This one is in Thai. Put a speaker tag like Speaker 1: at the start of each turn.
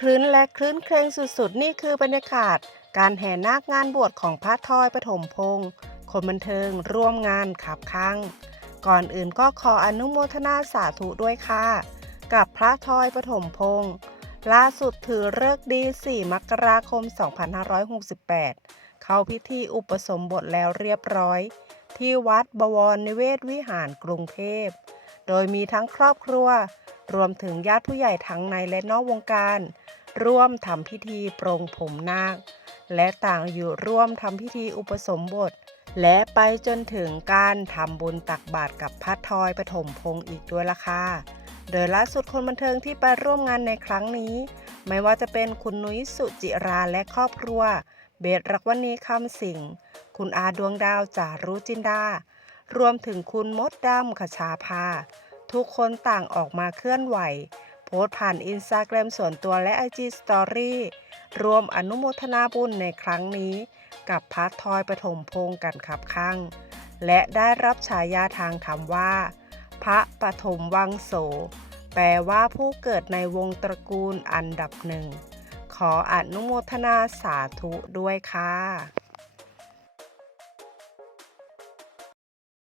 Speaker 1: ครื้นและคลื้นเครงสุดๆ นี่คือบรรยากาศ การแห่นาคงานบวชของพระทอยปฐมพงศ์คนบันเทิงร่วมงานขับข้างก่อนอื่นก็ขออนุโมทนาสาธุด้วยค่ะ กับพระทอยปฐมพงศ์ล่าสุดถือเลิกดี 4 มกราคม 2568 เข้าพิธีอุปสมบทแล้วเรียบร้อย ที่วัดบวรนิเวศวิหารกรุงเทพ โดยมีทั้งครอบครัว รวมถึงญาติผู้ใหญ่ทั้งในและนอกวงการ ร่วมทำพิธีปรงผมนาค และต่างอยู่ร่วมทำพิธีอุปสมบท และไปจนถึงการทำบุญตักบาตรกับพระทอยปฐมพงศ์อีกด้วยล่ะค่ะโดยล่าสุดคนบันเทิงที่ไปร่วมงานในครั้งนี้ ไม่ว่าจะเป็นคุณนุ้ยสุจิราและครอบครัว เบสรักวณีคำสิงห์คุณอาดวงดาวจารุจินดารวมถึงคุณมดดำขชาภา ทุกคนต่างออกมาเคลื่อนไหว โพสต์ผ่านอินสตาแกรมส่วนตัวและ IG Story รวมอนุโมทนาบุญในครั้งนี้ กับพระทอยปฐมพงศ์กันขับข้าง และได้รับฉายาทางธรรมว่า พระปฐมวังโส แปลว่าผู้เกิดในวงตระกูลอันดับหนึ่ง ขออนุโมทนาสาธุด้วยค่ะ